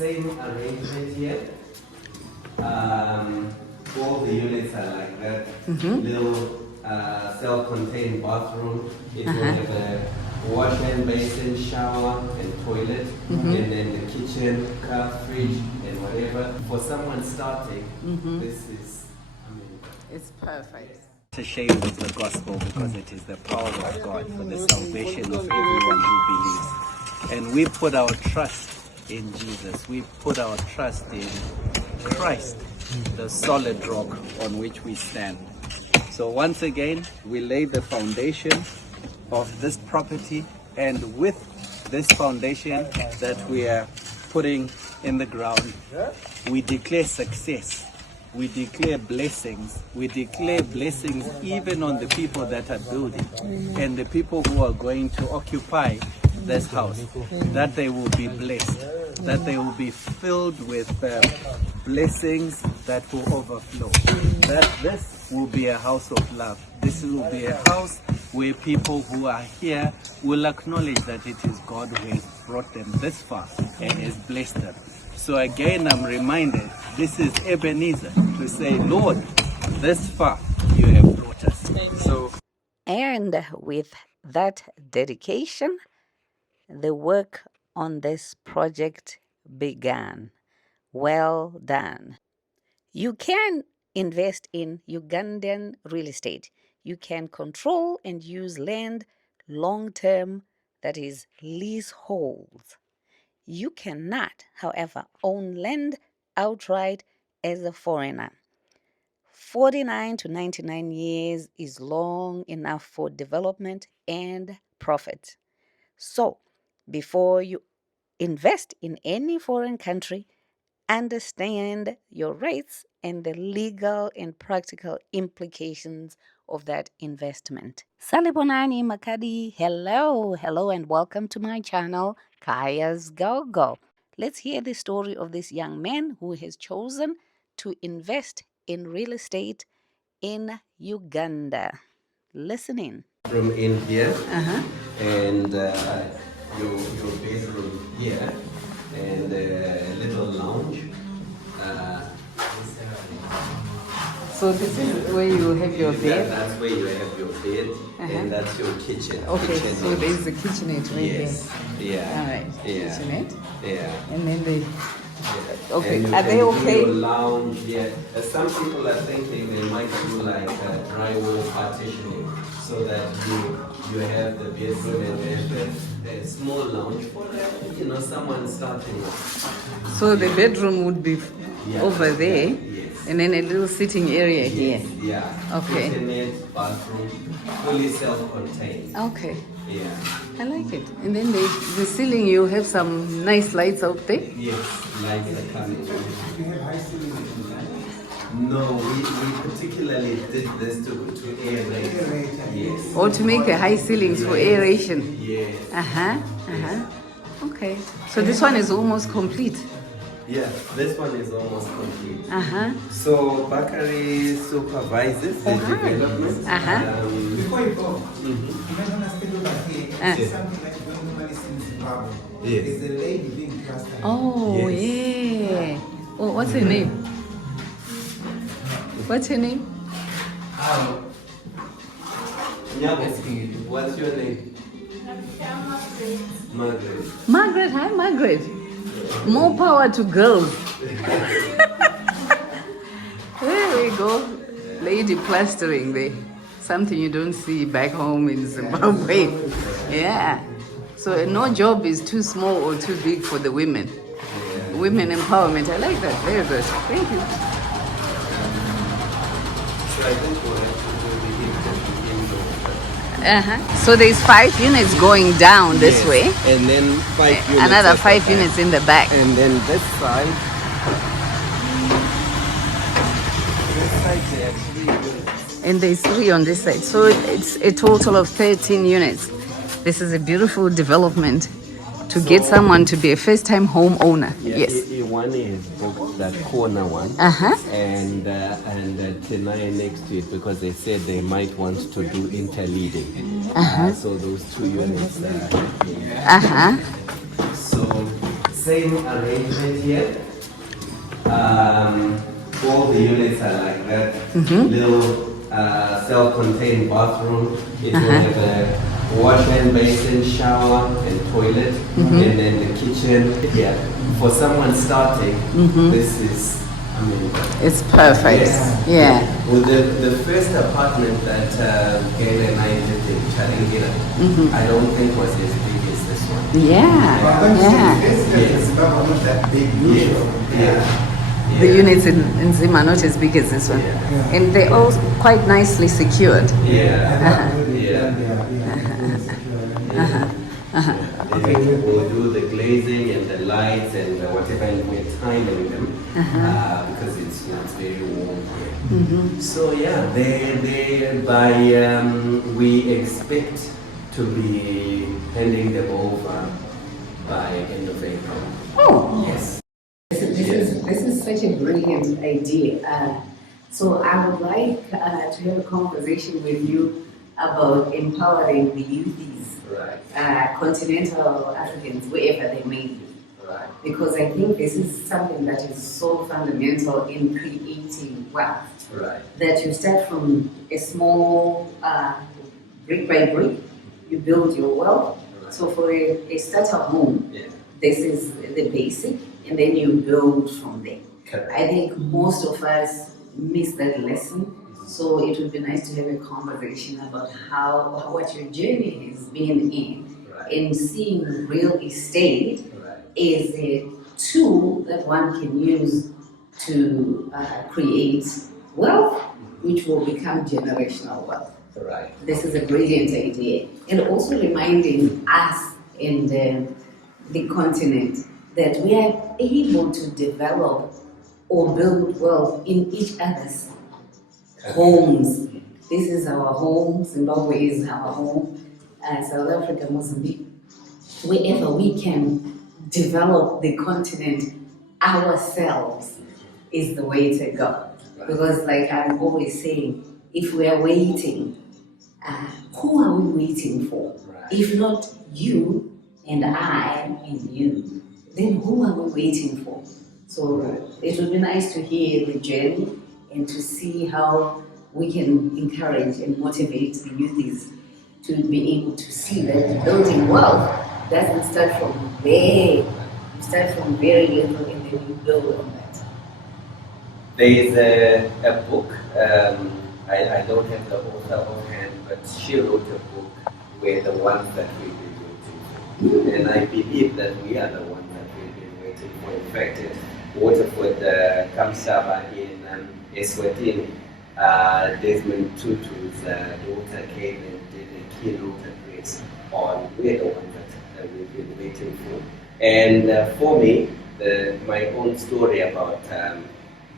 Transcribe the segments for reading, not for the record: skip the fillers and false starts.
same arrangement here. All the units are like that. Little self-contained bathroom. It will have a wash and basin, shower, and toilet, and then the kitchen, car, fridge, and whatever. For someone starting, this is amazing. It's perfect. To share with the gospel because it is the power of God for the salvation of everyone who believes. And we put our trust in Jesus. We put our trust in Christ, the solid rock on which we stand. So once again, we lay the foundation of this property, and with this foundation that we are putting in the ground, we declare success. We declare blessings. We declare blessings even on the people that are building and the people who are going to occupy this house, that they will be blessed, that they will be filled with blessings that will overflow, that this will be a house of love. This will be a house where people who are here will acknowledge that it is God who has brought them this far and has blessed them. So again, I'm reminded, this is Ebenezer to say, Lord, this far you have brought us. So, And with that dedication, the work on this project began. Well done. You can invest in Ugandan real estate. You can control and use land long-term, that is leaseholds. You cannot, however, own land outright as a foreigner. 49 to 99 years is long enough for development and profit. So, before you invest in any foreign country, understand your rights and the legal and practical implications of that investment. Salibonani Makadi, hello, and welcome to my channel, Kayasgogo. Let's hear the story of this young man who has chosen to invest in real estate in Uganda. Listen in. from in here, and your bedroom here, and a little lounge. So this is where you have your bed? That's where you have your bed, and that's your kitchen. Okay, so there's the kitchenette right Yes. here. Yeah. All right, Yeah. kitchenette. Yeah. And then the... Okay, And you are can they do okay? your lounge, yeah. Some people are thinking they might do like drywall partitioning, so that you have the bedroom and there's a small lounge for someone starting off. So the bedroom would be over there, Yes. and then a little sitting area here. Yeah. Okay. Kitchenette, bathroom, fully self-contained. Okay, Yeah. I like it. And then the ceiling, you have some nice lights out there. Yes, lights are coming. Do you have high ceilings in Uganda? No, we particularly did this to aerate. Aerate. Yes. Or to make a high ceilings for aeration. Yes. Okay, so this one is almost complete. Yeah, this one is almost complete. Uh-huh. So Bakari supervises the development. Before you go, you might want to stay over here. This is something like you don't normally see in Zimbabwe. Yes. There's a lady being plastered. Oh, Yes. yeah. Oh, what's her name? What's her name? Nyabo, what's your name? Margaret. Margaret, hi Margaret. More power to girls. There we go. Lady plastering there. Something you don't see back home in Zimbabwe. Yeah. So no job is too small or too big for the women. Women empowerment. I like that. Very good. Thank you. So I think we'll have to do the So there's 5 units going down this way. And then 5 units. Another at the 5 back. units in the back. And then this side. This side they are 3 units. And there's 3 on this side. So it's a total of 13 units. This is a beautiful development to get someone to be a first-time homeowner. Yes. One is booked, that corner one. And Tenaya next to it, because they said they might want to do interleading. So those 2 units. So Same arrangement here. All the units are like that. Little self-contained bathroom. It will have a wash and basin, shower, and toilet, and then the kitchen. Yeah, for someone starting, this is, I mean, It's perfect. Yeah. Well, the first apartment that Gail and I lived in, Charingira, I don't think was as big as this one. Yeah. It's not that big usual. Yeah. The units in Zim are not as big as this one. Yeah. And they're all quite nicely secured. Yeah. Okay. We'll do the glazing and the lights and whatever, and we're timing them because it's very warm here. So yeah, they by we expect to be handing them over by end of April. Oh, Yes. This is such a brilliant idea. So I would like to have a conversation with you about empowering the youthies, Right. continental Africans, wherever they may be. Right. Because I think this is something that is so fundamental in creating wealth. Right. That you start from a small brick by brick, you build your wealth. Right. So for a starter home, Yeah. this is the basic, and then you build from there. Correct. I think most of us miss that lesson. So it would be nice to have a conversation about what your journey has been in seeing real estate is a tool that one can use to create wealth, which will become generational wealth. Right. This is a brilliant idea. And also reminding us in the continent that we are able to develop or build wealth in each other's homes. This is our home, Zimbabwe is our home, South Africa, Mozambique. Wherever we can develop the continent ourselves is the way to go. Because like I'm always saying, if we are waiting, who are we waiting for? If not you and I and you, then who are we waiting for? So it would be nice to hear the journey and to see how we can encourage and motivate the youths to be able to see that building wealth doesn't start from very, you start from very little and then you build on that. There is a book, I don't have the author offhand, but she wrote a book where the ones that we've been waiting for. And I believe that we are the ones that we've been waiting for. In fact, Waterford Kamsaba in Eswatini, Desmond Tutu's daughter came and did a keynote address on we're the ones that we've been waiting for. And for me, my own story about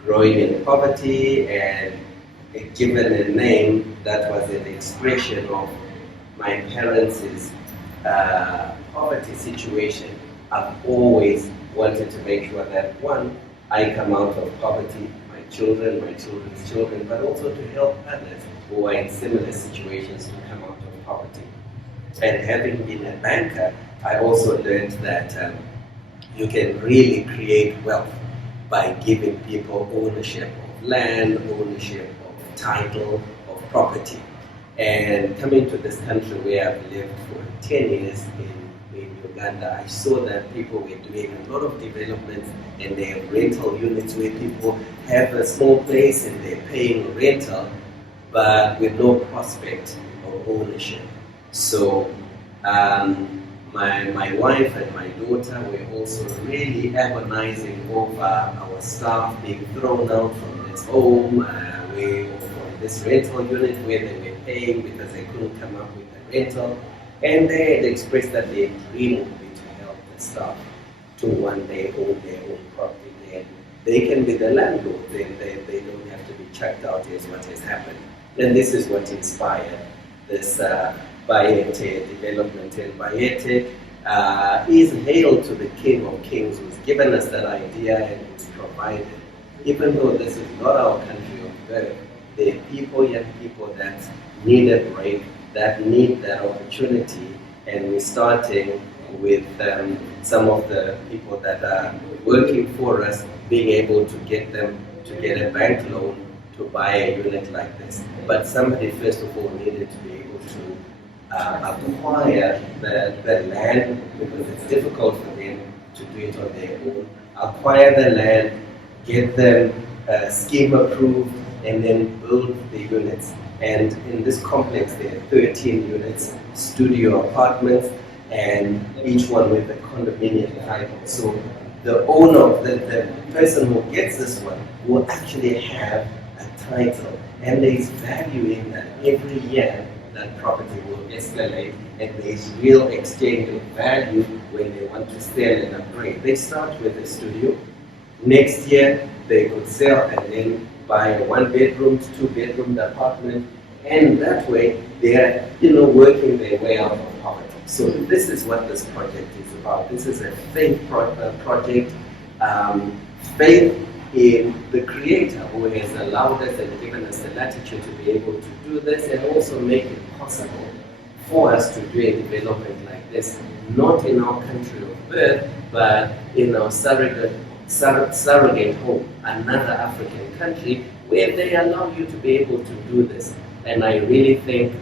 growing in poverty and given a name that was an expression of my parents' poverty situation, I've always wanted to make sure that one, I come out of poverty, my children's children, but also to help others who are in similar situations to come out of poverty. And having been a banker, I also learned that you can really create wealth by giving people ownership of land, ownership of title, of property. And coming to this country where I've lived for 10 years in Uganda, I saw that people were doing a lot of developments and they have rental units where people have a small place and they're paying rental, but with no prospect of ownership. So my wife and my daughter were also really agonizing over our staff being thrown out from this home, from this rental unit where they were paying because they couldn't come up with the rental. And they had expressed that their dream would be to help the staff to one day own their own property. And they can be the landlord, they don't have to be checked out as what has happened. And this is what inspired this Bayete development. And Bayete is hail to the King of Kings who's given us that idea and who's provided. Even though this is not our country of birth, there are people, young people that need a break, that need that opportunity, and we're starting with some of the people that are working for us, being able to get them to get a bank loan to buy a unit like this. But somebody first of all needed to be able to acquire the land, because it's difficult for them to do it on their own. Acquire the land, get them scheme approved, and then build the units. And in this complex, there are 13 units, studio apartments, and each one with a condominium title. So the owner, the person who gets this one, will actually have a title. And there is value in that. Every year, that property will escalate, and there is real exchange of value when they want to sell and upgrade. They start with a studio. Next year, they could sell and then buy a 1-bedroom, 2-bedroom apartment, and that way they are, working their way out of poverty. So this is what this project is about. This is a faith project, faith in the Creator who has allowed us and given us the latitude to be able to do this, and also make it possible for us to do a development like this, not in our country of birth, but in our surrogate home, another African country, where they allow you to be able to do this. And I really think,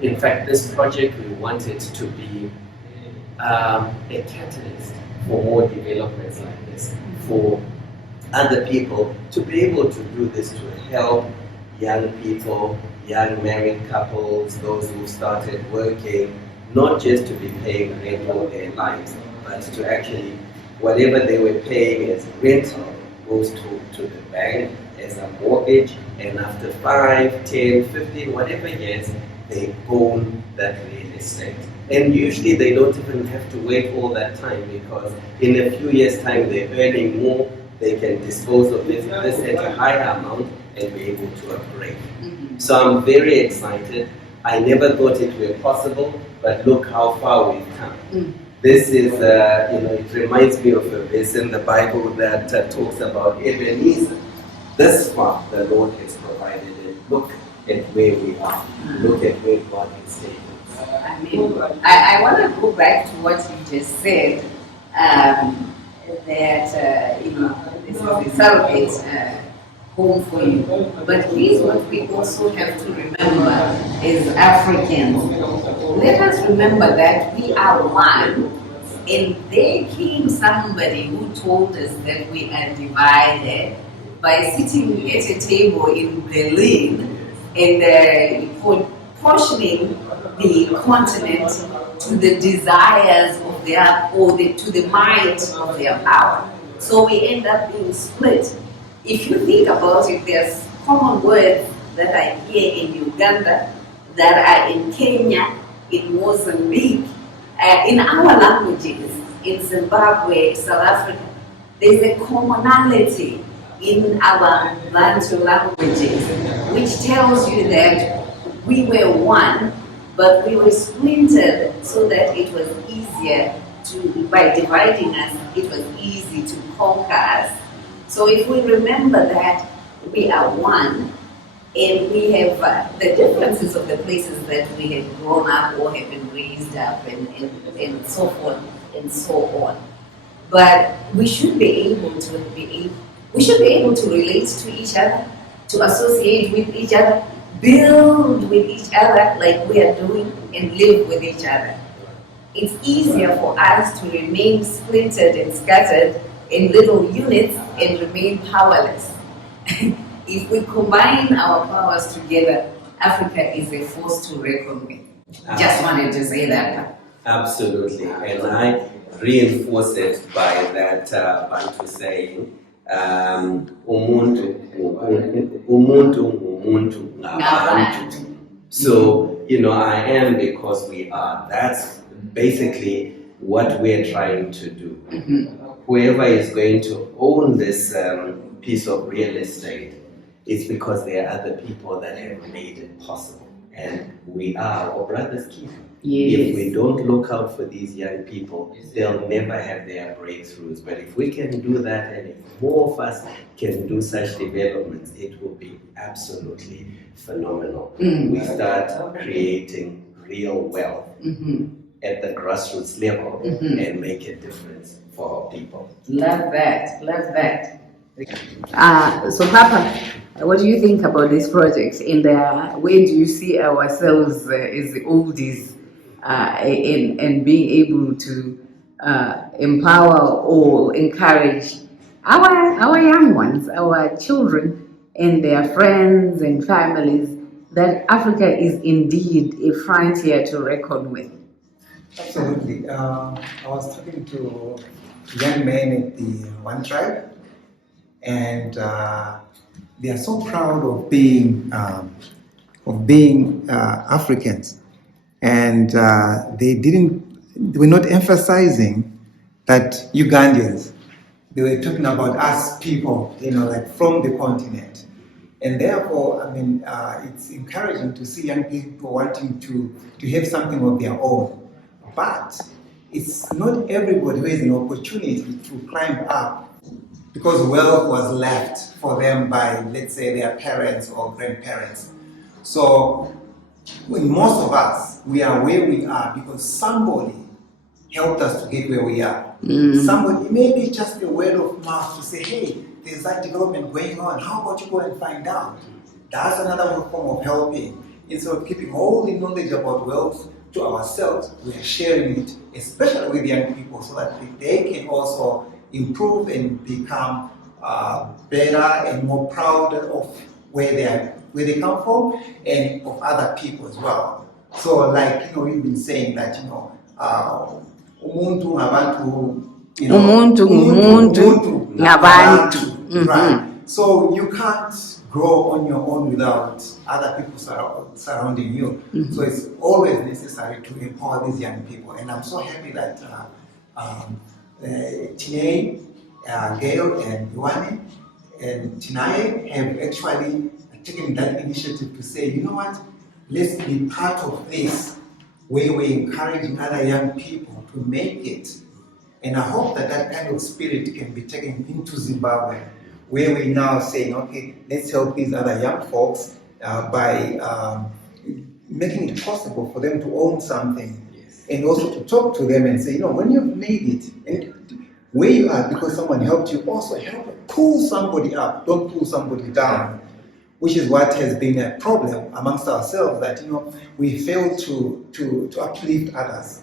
in fact, this project, we want it to be a catalyst for more developments like this, for other people to be able to do this, to help young people, young married couples, those who started working, not just to be paying rent all their lives, but to actually, whatever they were paying as rental goes to the bank as a mortgage, and after 5, 10, 15, whatever years, they own that real estate. And usually they don't even have to wait all that time, because in a few years' time they're earning more, they can dispose of this at a higher amount and be able to upgrade. So I'm very excited. I never thought it were possible, but look how far we've come. This is, it reminds me of a verse in the Bible that talks about Ebenezer. This far the Lord has provided it. Look at where we are. Look at where God has taken us. I mean, I want to go back to what you just said, that, this is a surrogate home for you. But here's what we also have to remember as Africans. Let us remember that we are one, and there came somebody who told us that we are divided by sitting at a table in Berlin and portioning the continent to the desires of their, to the might of their power. So we end up being split. If you think about it, there's common words that I hear in Uganda, that are in Kenya, in Mozambique, in our languages, in Zimbabwe, South Africa. There's a commonality in our Bantu languages, which tells you that we were one, but we were splintered so that it was easier to, by dividing us, it was easy to conquer us. So if we remember that we are one, and we have the differences of the places that we have grown up or have been raised up and so forth and so on. But we should be able to relate to each other, to associate with each other, build with each other like we are doing, and live with each other. It's easier for us to remain splintered and scattered in little units and remain powerless. If we combine our powers together, Africa is a force to reckon with. Just wanted to say that. Absolutely, and I reinforce it by that Bantu saying, umuntu ngumuntu ngabantu. So, I am because we are. That's basically what we're trying to do. Whoever is going to own this piece of real estate, it's because there are other people that have made it possible. And we are our brother's keeper. Yes. If we don't look out for these young people, they'll never have their breakthroughs. But if we can do that, and if more of us can do such developments, it will be absolutely phenomenal. We start creating real wealth. at the grassroots level and make a difference for people. Love that, love that. So Papa, what do you think about this project? And where do you see ourselves as the oldies in being able to empower or encourage our young ones, our children and their friends and families, that Africa is indeed a frontier to reckon with? Absolutely. I was talking to young men at the One Tribe, and they are so proud of being Africans, and they were not emphasizing that Ugandans. They were talking about us people, like from the continent. And therefore, I mean, it's encouraging to see young people wanting to have something of their own. But it's not everybody who has an opportunity to climb up because wealth was left for them by, let's say, their parents or grandparents. So, most of us, we are where we are because somebody helped us to get where we are. Somebody, maybe just a word of mouth to say, hey, there's that development going on. How about you go and find out? That's another form of helping. Instead of keeping all the knowledge about wealth to ourselves, we are sharing it, especially with young people, so that they can also improve and become better and more proud of where they come from and of other people as well. So, like we've been saying that umuntu ngabantu, umuntu ngabantu. Right. So you can't grow on your own without other people surrounding you. So it's always necessary to empower these young people. And I'm so happy that Tine, Gail, and Ioane and Tinaye have actually taken that initiative to say, you know what, let's be part of this, where we're encouraging other young people to make it. And I hope that kind of spirit can be taken into Zimbabwe, where we're now saying, okay, let's help these other young folks by making it possible for them to own something. And also to talk to them and say, when you've made it, and where you are because someone helped you, also help pull somebody up, don't pull somebody down, which is what has been a problem amongst ourselves, that we fail to uplift others.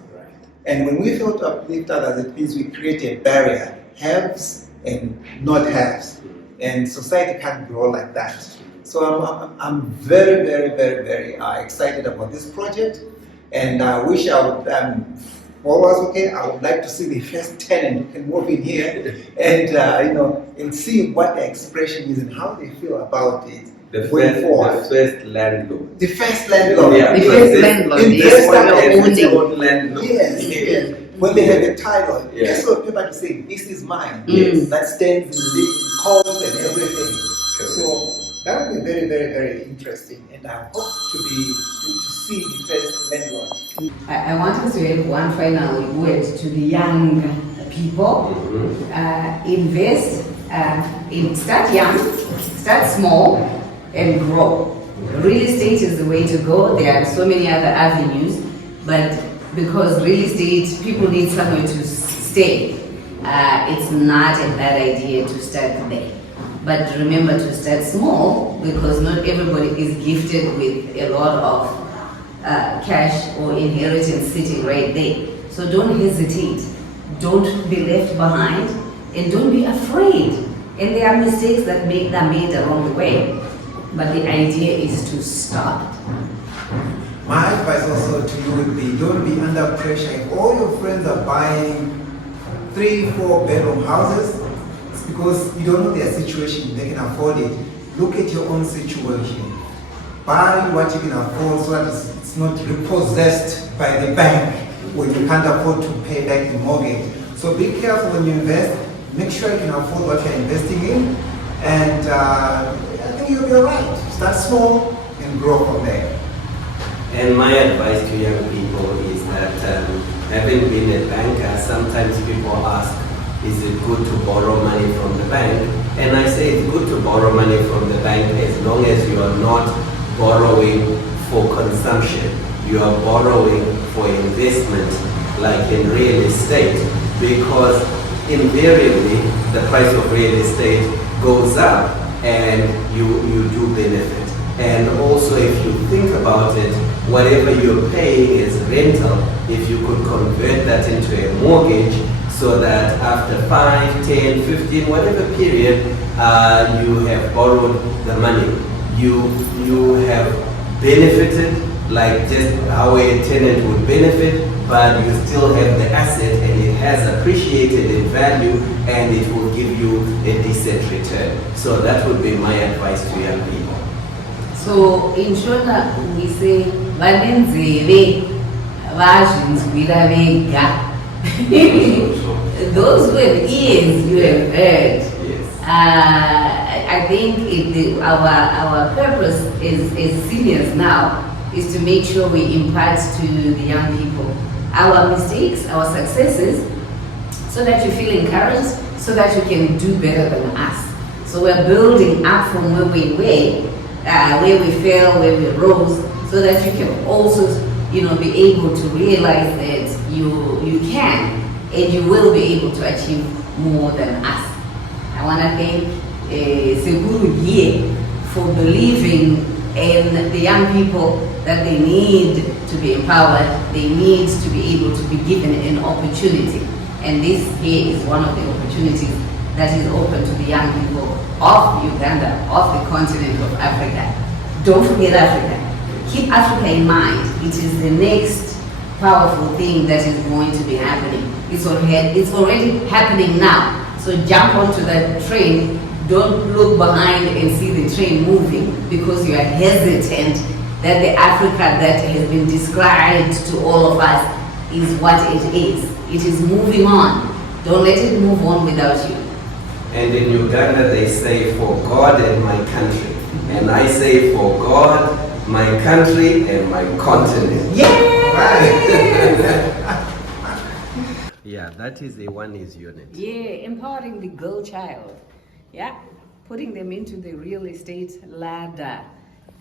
And when we fail to uplift others, it means we create a barrier, haves and not haves. And society can't grow like that. So I'm very, very, very, very excited about this project. And I wish I would, I would like to see the first tenant who can move in here and, and see what the expression is and how they feel about it. The first landlord. The first landlord. Yeah, the first landlord. Yes, yes. When they have a title, let's go paper to say, this is mine. Yes. That stands in calls and everything. So that would be very, very, very interesting. And I hope to see the first landlord. I want us to have one final word to the young people. Invest, start young, start small, and grow. Real estate is the way to go. There are so many other avenues, but because real estate, people need somewhere to stay. It's not a bad idea to start there. But remember to start small, because not everybody is gifted with a lot of cash or inheritance sitting right there. So don't hesitate. Don't be left behind, and don't be afraid. And there are mistakes that are made along the way. But the idea is to start. My advice also to you would be, don't be under pressure. If all your friends are buying 3-4 bedroom houses, it's because you don't know their situation, they can afford it. Look at your own situation. Buy what you can afford so that it's not repossessed by the bank when you can't afford to pay back the mortgage. So be careful when you invest. Make sure you can afford what you're investing in. And I think you'll be alright. Start small and grow from there. And my advice to young people is that having been a banker, sometimes people ask, is it good to borrow money from the bank? And I say it's good to borrow money from the bank as long as you are not borrowing for consumption. You are borrowing for investment like in real estate, because invariably the price of real estate goes up and you do benefit. And also, if you think about it, whatever you're paying is rental. If you could convert that into a mortgage, so that after 5, 10, 15, whatever period you have borrowed the money, you have benefited like just how a tenant would benefit, but you still have the asset and it has appreciated in value and it will give you a decent return. So that would be my advice to young people. So in Shona we say vanenzeve vazvinzwira vega. Those who have ears, you have heard. Yes. I think our purpose as seniors now is to make sure we impart to the young people our mistakes, our successes, so that you feel encouraged, so that you can do better than us. So we're building up from where we were, where we fell, where we rose, so that you can also, be able to realize that you can and you will be able to achieve more than us. I want to thank Seguru Ye for believing in the young people that they need to be empowered, they need to be able to be given an opportunity. And this here is one of the opportunities that is open to the young people of Uganda, of the continent of Africa. Don't forget Africa. Keep Africa in mind. It is the next powerful thing that is going to be happening. It's already happening now. So jump onto that train. Don't look behind and see the train moving because you are hesitant that the Africa that has been described to all of us is what it is. It is moving on. Don't let it move on without you. And in Uganda they say, for God and my country. And I say, for God, my country, and my continent. Yes! Yeah, that is a one is unit. Yeah, empowering the girl child. Yeah, putting them into the real estate ladder.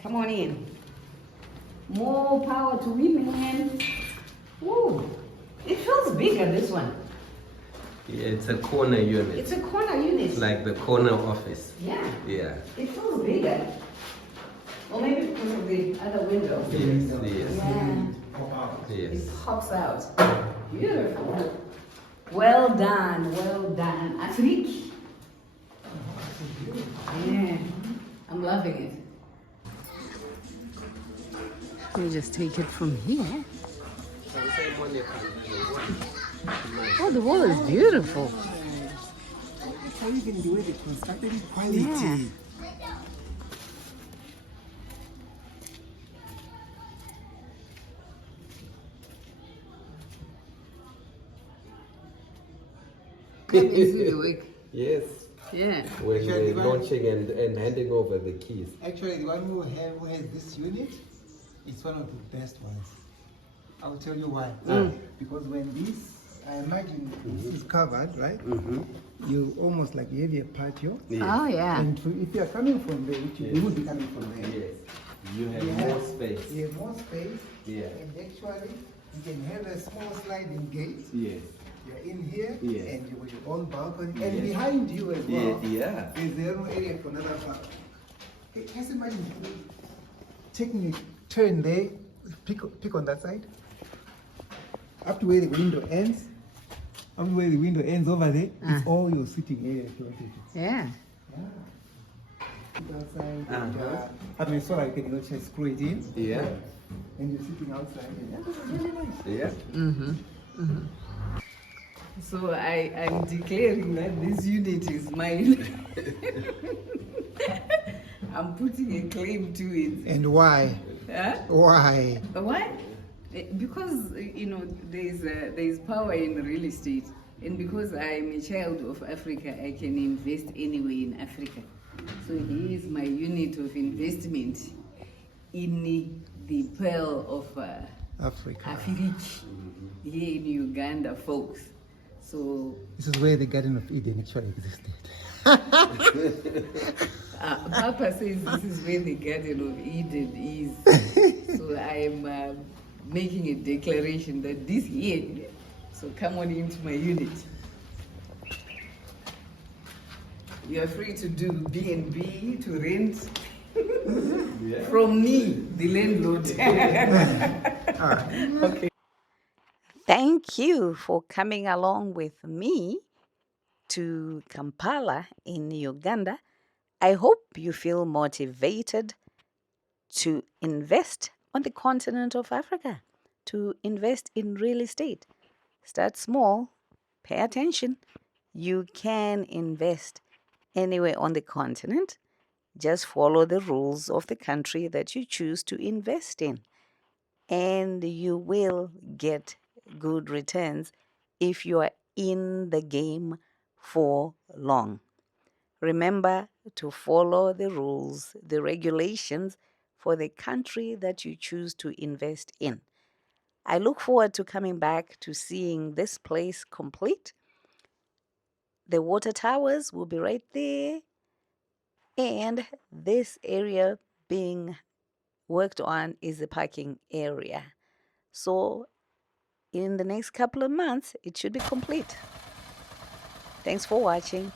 Come on in. More power to women. Woo. It feels bigger, this one. Yeah, it's a corner unit. It's a corner unit. It's like the corner office. Yeah. Yeah. It feels bigger. Or maybe because of the other window. Yes, yes. Yeah. Yes. It pops out. Beautiful. Well done, well done. Afrik. Yeah. I'm loving it. Let me just take it from here. Oh, the wall is beautiful. How even the way they constructed it, quality. Yeah. Come and see the work. Yes. Yeah. When we're launching and handing over the keys. Actually, the one who has this unit is one of the best ones. I will tell you why. Because when this, I imagine this is covered, right? You almost like you have a patio. Yes. Oh, yeah. And if you are coming from there, which you would be coming from there. Yes. You have more space. You have more space. Yeah. And actually, you can have a small sliding gate. Yes. You're in here, Yes. and you have your own balcony. Yes. And behind you as well, Yeah. there's their own area for another balcony. Just imagine taking a turn there, pick on that side, up to where the window ends. Up to where the window ends over there, it's all your sitting area if you wanted to. Yeah. Outside, I mean, so like you can just screw it in. Yeah. And you're sitting outside. And that is really nice. Yeah. So I'm declaring that this unit is mine. I'm putting a claim to it. And why? Huh? Why? Why? Because there's power in real estate, and because I'm a child of Africa, I can invest anywhere in Africa. So here is my unit of investment in the pearl of Africa. Afiriki, here in Uganda, folks. So This is where the Garden of Eden actually existed. Papa says this is where the Garden of Eden is. So I am making a declaration that this here So come on into my unit. You are free to do B&B, to rent from me, the landlord. Okay. Thank you for coming along with me to Kampala in Uganda. I hope you feel motivated to invest on the continent of Africa, to invest in real estate. Start small, pay attention. You can invest anywhere on the continent. Just follow the rules of the country that you choose to invest in, and you will get good returns if you are in the game for long. Remember to follow the rules, the regulations for the country that you choose to invest in. I look forward to coming back to seeing this place complete. The water towers will be right there, and this area being worked on is the parking area. So in the next couple of months, it should be complete. Thanks for watching.